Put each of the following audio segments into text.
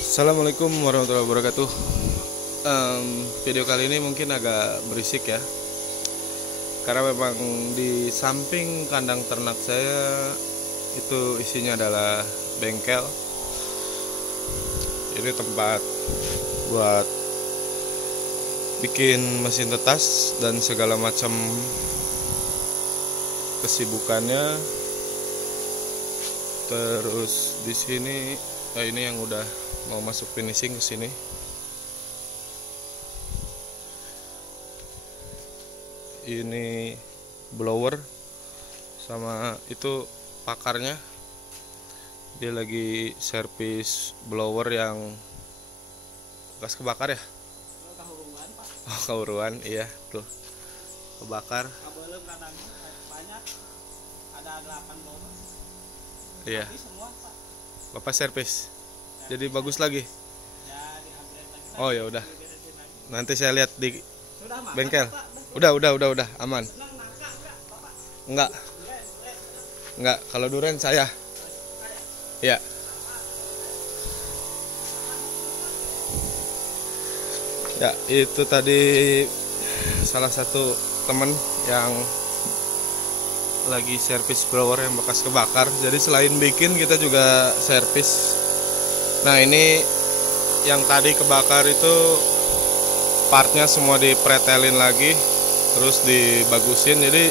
Assalamualaikum warahmatullahi wabarakatuh. Video kali ini mungkin agak berisik ya, karena memang di samping kandang ternak saya itu isinya adalah bengkel. Ini tempat buat bikin mesin tetas dan segala macam kesibukannya. Terus di sini, ini yang udah mau masuk finishing ke sini. Ini blower sama itu pakarnya. Dia lagi servis blower yang bekas kebakar ya. Oh, kauruan, iya tuh kebakar. Iya. Bapak servis. Jadi bagus lagi. Oh ya udah. Nanti saya lihat di bengkel. Udah aman. Enggak. Kalau durian saya. Ya. Ya, itu tadi salah satu temen yang lagi servis blower yang bekas kebakar. Jadi selain bikin, kita juga servis. Nah, ini yang tadi kebakar itu partnya semua dipretelin lagi, terus dibagusin. Jadi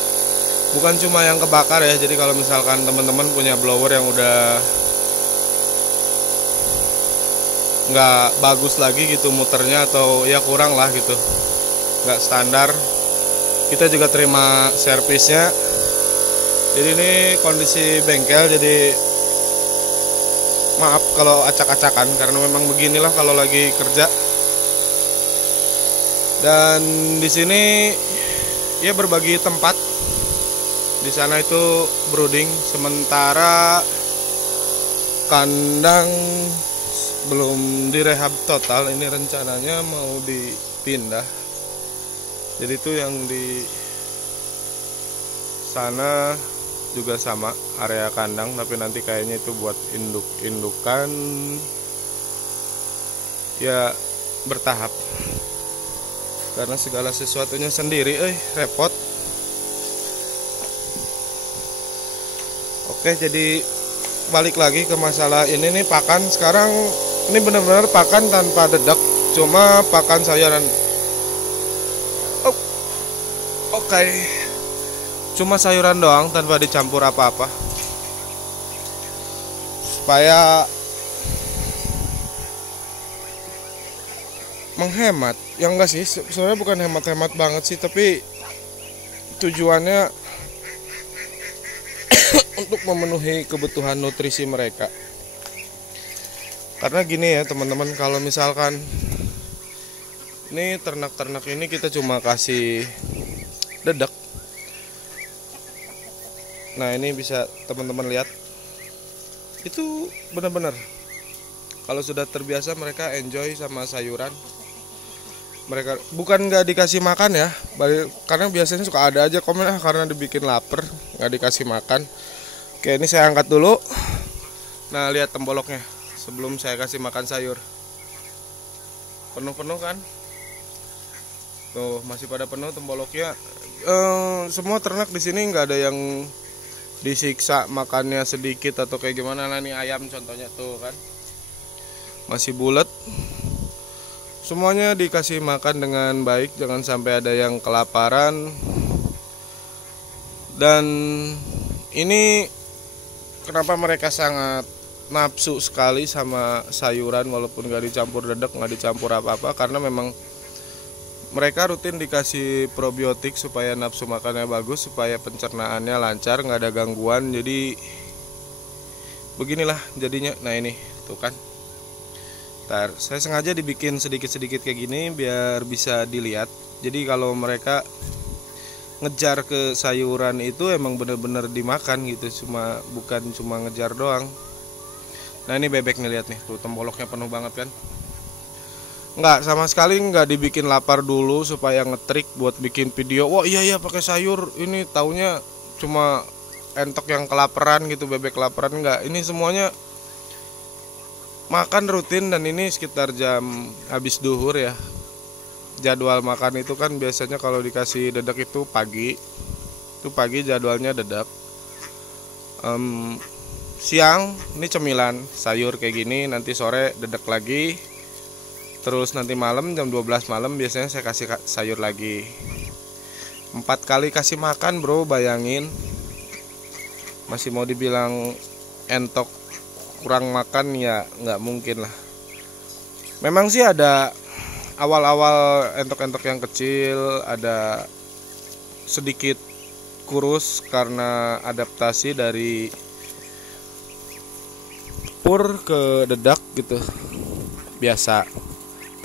bukan cuma yang kebakar ya. Jadi kalau misalkan teman-teman punya blower yang udah nggak bagus lagi gitu muternya, atau ya kurang lah gitu, nggak standar, kita juga terima servisnya. Jadi ini kondisi bengkel, jadi maaf kalau acak-acakan, karena memang beginilah kalau lagi kerja. Dan di sini ya berbagi tempat. Di sana itu brooding, sementara kandang belum direhab total. Ini rencananya mau dipindah. Jadi itu yang di sana juga sama area kandang, tapi nanti kayaknya itu buat induk-indukan ya, bertahap, karena segala sesuatunya sendiri repot. Oke, jadi balik lagi ke masalah ini nih, pakan sekarang ini benar-benar pakan tanpa dedak, cuma pakan sayuran. Oke. Cuma sayuran doang tanpa dicampur apa-apa, supaya menghemat. Ya enggak sih, sebenarnya bukan hemat-hemat banget sih, tapi tujuannya untuk memenuhi kebutuhan nutrisi mereka. Karena gini ya teman-teman, kalau misalkan ini ternak-ternak ini kita cuma kasih dedak. Nah, ini bisa teman-teman lihat, itu benar-benar kalau sudah terbiasa mereka enjoy sama sayuran. Mereka bukan nggak dikasih makan ya, karena biasanya suka ada aja komen karena dibikin lapar nggak dikasih makan. Oke, ini saya angkat dulu. Nah, lihat temboloknya sebelum saya kasih makan sayur, penuh-penuh kan, tuh masih pada penuh temboloknya. Semua ternak di sini nggak ada yang disiksa makannya sedikit atau kayak gimana. Nah, ini ayam contohnya tuh kan masih bulat, semuanya dikasih makan dengan baik, jangan sampai ada yang kelaparan. Dan ini kenapa mereka sangat nafsu sekali sama sayuran, walaupun gak dicampur dedak, gak dicampur apa-apa, karena memang mereka rutin dikasih probiotik supaya nafsu makannya bagus, supaya pencernaannya lancar, nggak ada gangguan. Jadi beginilah jadinya. Nah, ini tuh kan. Ntar saya sengaja dibikin sedikit-sedikit kayak gini biar bisa dilihat. Jadi kalau mereka ngejar ke sayuran itu emang bener-bener dimakan gitu, bukan cuma ngejar doang. Nah, ini bebek nih, lihat nih tuh temboloknya penuh banget kan. Nggak, sama sekali nggak dibikin lapar dulu supaya ngetrik buat bikin video. Wah iya pakai sayur, ini taunya cuma entok yang kelaparan gitu, bebek kelaparan. Nggak, ini semuanya makan rutin, dan ini sekitar jam habis duhur ya. Jadwal makan itu kan biasanya kalau dikasih dedak itu pagi. Itu pagi jadwalnya dedak. Siang ini cemilan sayur kayak gini, nanti sore dedak lagi. Terus nanti malam jam 12 malam biasanya saya kasih sayur lagi. 4 kali kasih makan bro, bayangin. Masih mau dibilang entok kurang makan ya nggak mungkin lah. Memang sih ada awal-awal entok-entok yang kecil, ada sedikit kurus karena adaptasi dari pur ke dedak gitu, biasa.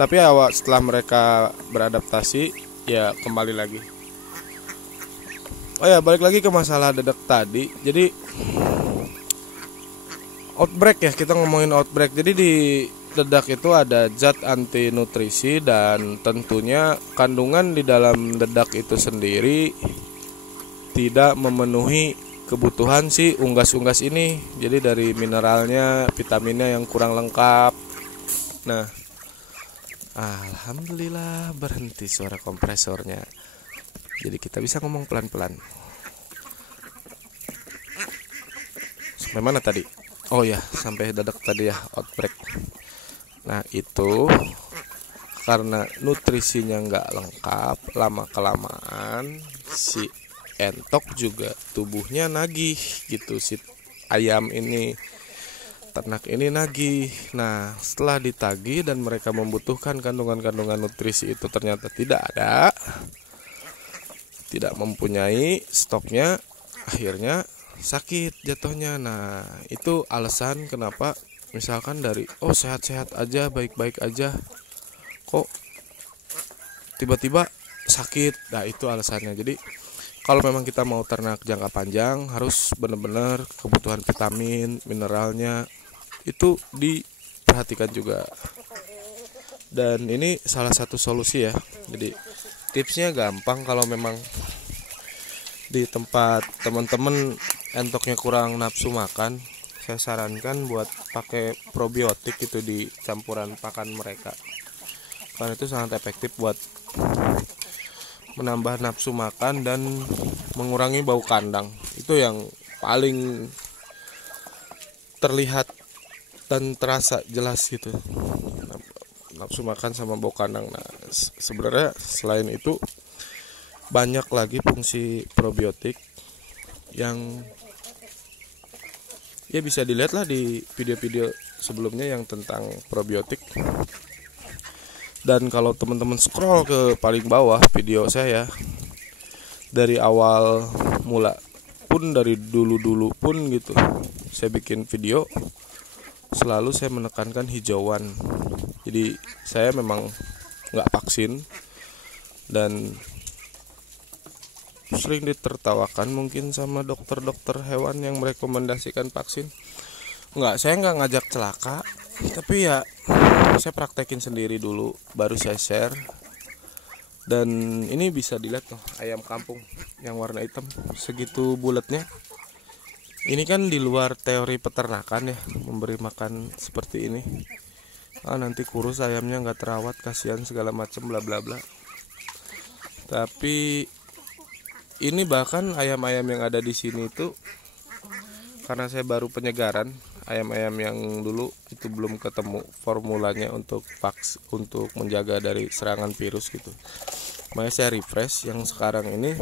Tapi setelah mereka beradaptasi ya kembali lagi. Oh ya, balik lagi ke masalah dedak tadi. Jadi outbreak ya, kita ngomongin outbreak. Jadi di dedak itu ada zat anti nutrisi, dan tentunya kandungan di dalam dedak itu sendiri tidak memenuhi kebutuhan si unggas-unggas ini. Jadi dari mineralnya, vitaminnya yang kurang lengkap. Nah, alhamdulillah berhenti suara kompresornya. Jadi kita bisa ngomong pelan-pelan. Sampai mana tadi? Oh ya, sampai dedak tadi ya, outbreak. Nah itu karena nutrisinya nggak lengkap, lama-kelamaan si entok juga tubuhnya nagih gitu. Si ayam ini, ternak ini nagih. Nah setelah ditagih dan mereka membutuhkan kandungan-kandungan nutrisi itu ternyata tidak ada, tidak mempunyai stoknya, akhirnya sakit jatuhnya. Nah itu alasan kenapa misalkan dari sehat-sehat aja, baik-baik aja, kok tiba-tiba sakit. Nah itu alasannya. Jadi kalau memang kita mau ternak jangka panjang, harus benar-benar kebutuhan vitamin, mineralnya itu diperhatikan juga. Dan ini salah satu solusi ya. Jadi tipsnya gampang. Kalau memang di tempat teman-teman entoknya kurang nafsu makan, saya sarankan buat pakai probiotik itu di campuran pakan mereka, karena itu sangat efektif buat menambah nafsu makan dan mengurangi bau kandang. Itu yang paling terlihat dan terasa jelas gitu, nafsu makan sama bau kandang. Nah sebenarnya selain itu banyak lagi fungsi probiotik yang ya bisa dilihat lah di video-video sebelumnya yang tentang probiotik. Dan kalau teman-teman scroll ke paling bawah video saya, dari awal mula pun, dari dulu-dulu pun gitu, saya bikin video selalu saya menekankan hijauan. Jadi saya memang nggak vaksin, dan sering ditertawakan mungkin sama dokter-dokter hewan yang merekomendasikan vaksin. Saya nggak ngajak celaka, tapi ya saya praktekin sendiri dulu, baru saya share. Dan ini bisa dilihat tuh, ayam kampung yang warna hitam segitu bulatnya. Ini kan di luar teori peternakan ya, memberi makan seperti ini. Nanti kurus ayamnya, nggak terawat, kasihan segala macam bla bla bla. Tapi ini bahkan ayam-ayam yang ada di sini itu, karena saya baru penyegaran, ayam-ayam yang dulu itu belum ketemu formulanya untuk untuk menjaga dari serangan virus gitu. Makanya saya refresh yang sekarang ini,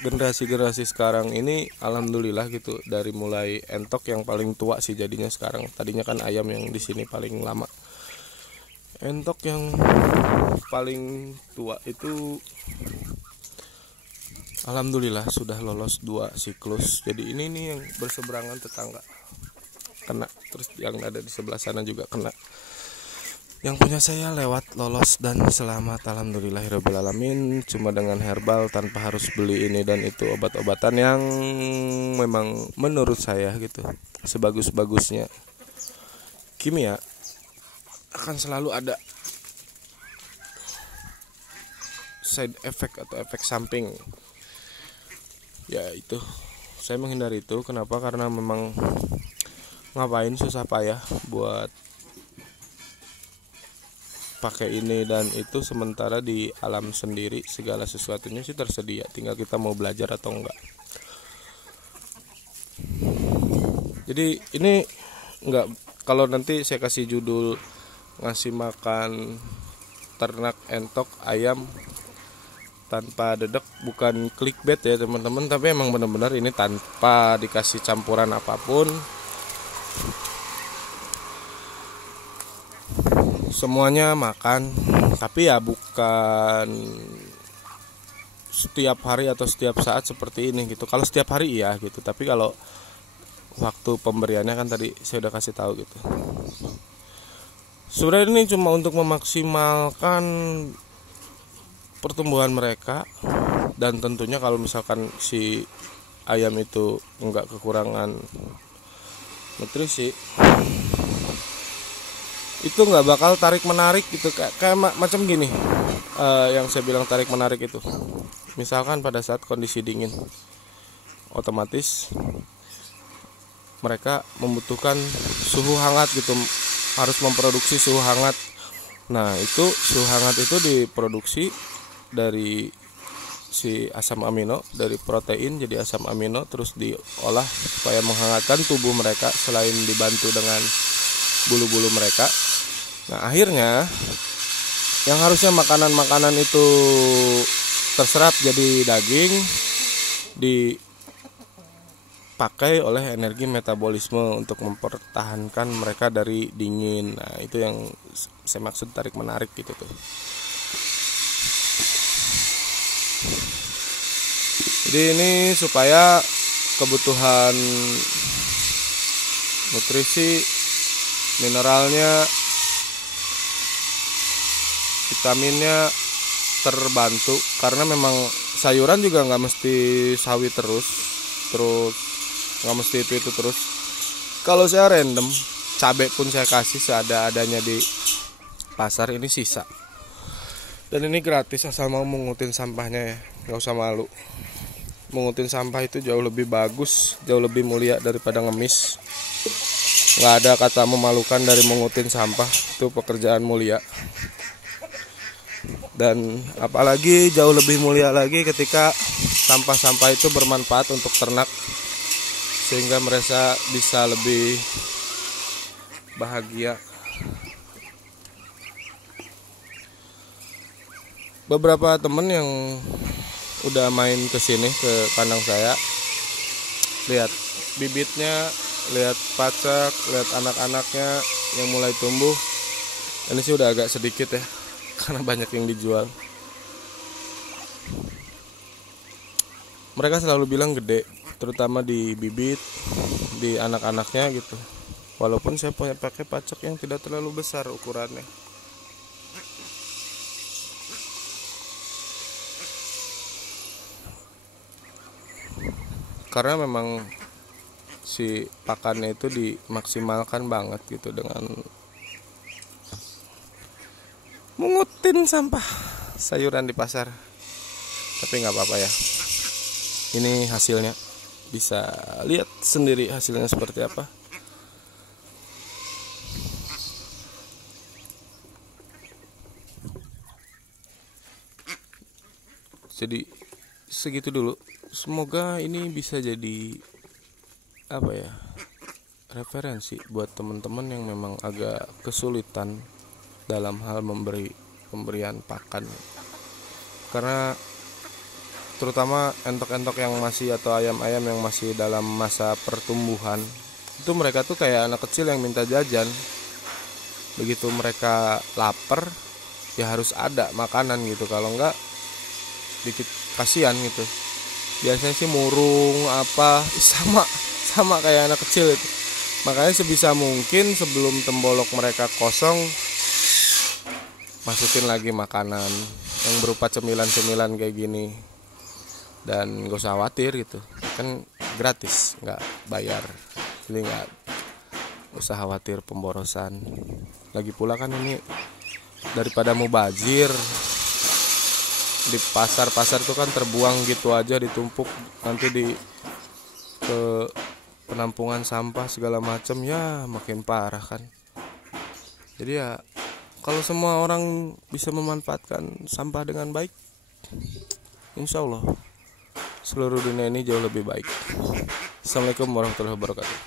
generasi sekarang ini alhamdulillah gitu, dari mulai entok yang paling tua sih jadinya sekarang. Tadinya kan ayam yang di sini paling lama. Entok yang paling tua itu alhamdulillah sudah lolos 2 siklus. Jadi ini nih yang berseberangan tetangga kena, terus yang ada di sebelah sana juga kena. Yang punya saya lewat, lolos dan selamat, alhamdulillahirobbilalamin. Cuma dengan herbal, tanpa harus beli ini dan itu, obat-obatan yang memang menurut saya gitu sebagus-bagusnya kimia akan selalu ada side effect atau efek samping. Ya itu, saya menghindari itu. Kenapa? Karena memang ngapain susah payah buat pakai ini dan itu, sementara di alam sendiri segala sesuatunya sih tersedia, tinggal kita mau belajar atau enggak. Jadi ini enggak, kalau nanti saya kasih judul ngasih makan ternak entok ayam tanpa dedek, bukan clickbait ya teman-teman, tapi emang benar-benar ini tanpa dikasih campuran apapun. Semuanya makan, tapi ya bukan setiap hari atau setiap saat seperti ini gitu. Kalau setiap hari iya gitu, tapi kalau waktu pemberiannya kan tadi saya udah kasih tahu gitu. Sebenarnya ini cuma untuk memaksimalkan pertumbuhan mereka, dan tentunya kalau misalkan si ayam itu enggak kekurangan nutrisi, itu nggak bakal tarik menarik gitu, kayak macam gini. Yang saya bilang tarik menarik itu, misalkan pada saat kondisi dingin, otomatis mereka membutuhkan suhu hangat gitu, harus memproduksi suhu hangat. Nah itu suhu hangat itu diproduksi dari si asam amino, dari protein jadi asam amino, terus diolah supaya menghangatkan tubuh mereka selain dibantu dengan bulu-bulu mereka. Nah akhirnya yang harusnya makanan-makanan itu terserap jadi daging, dipakai oleh energi metabolisme untuk mempertahankan mereka dari dingin. Nah itu yang saya maksud tarik menarik gitu tuh. Jadi ini supaya kebutuhan nutrisi, mineralnya, vitaminnya terbantu, karena memang sayuran juga nggak mesti sawi terus nggak mesti itu terus. Kalau saya random, cabai pun saya kasih seada-adanya di pasar, ini sisa. Dan ini gratis asal mau mengutin sampahnya ya, nggak usah malu. Mengutin sampah itu jauh lebih bagus, jauh lebih mulia daripada ngemis. Nggak ada kata memalukan dari mengutin sampah, itu pekerjaan mulia. Dan apalagi jauh lebih mulia lagi ketika sampah-sampah itu bermanfaat untuk ternak, sehingga mereka bisa lebih bahagia. Beberapa temen yang udah main ke sini ke kandang saya, lihat bibitnya, lihat pacak, lihat anak-anaknya yang mulai tumbuh. Ini sih udah agak sedikit ya, karena banyak yang dijual. Mereka selalu bilang gede, terutama di bibit, di anak-anaknya gitu. Walaupun saya punya pakai pacak yang tidak terlalu besar ukurannya. Karena memang si pakannya itu dimaksimalkan banget gitu dengan mengutin sampah sayuran di pasar. Tapi nggak apa-apa ya, ini hasilnya, bisa lihat sendiri hasilnya seperti apa. Jadi segitu dulu. Semoga ini bisa jadi apa ya, referensi buat teman-teman yang memang agak kesulitan dalam hal pemberian pakan. Karena terutama entok-entok yang masih, atau ayam-ayam yang masih dalam masa pertumbuhan, itu mereka tuh kayak anak kecil yang minta jajan. Begitu mereka lapar ya harus ada makanan gitu, kalau enggak dikit kasihan gitu. Biasanya sih murung apa, sama kayak anak kecil itu. Makanya sebisa mungkin sebelum tembolok mereka kosong, masukin lagi makanan yang berupa cemilan-cemilan kayak gini. Dan gak usah khawatir gitu, kan gratis, nggak bayar. Jadi nggak usah khawatir pemborosan. Lagi pula kan ini daripada mubazir, di pasar-pasar itu kan terbuang gitu aja, ditumpuk nanti ke penampungan sampah segala macam, ya makin parah kan. Jadi ya Kalau semua orang bisa memanfaatkan sampah dengan baik, insya Allah seluruh dunia ini jauh lebih baik. Assalamualaikum warahmatullahi wabarakatuh.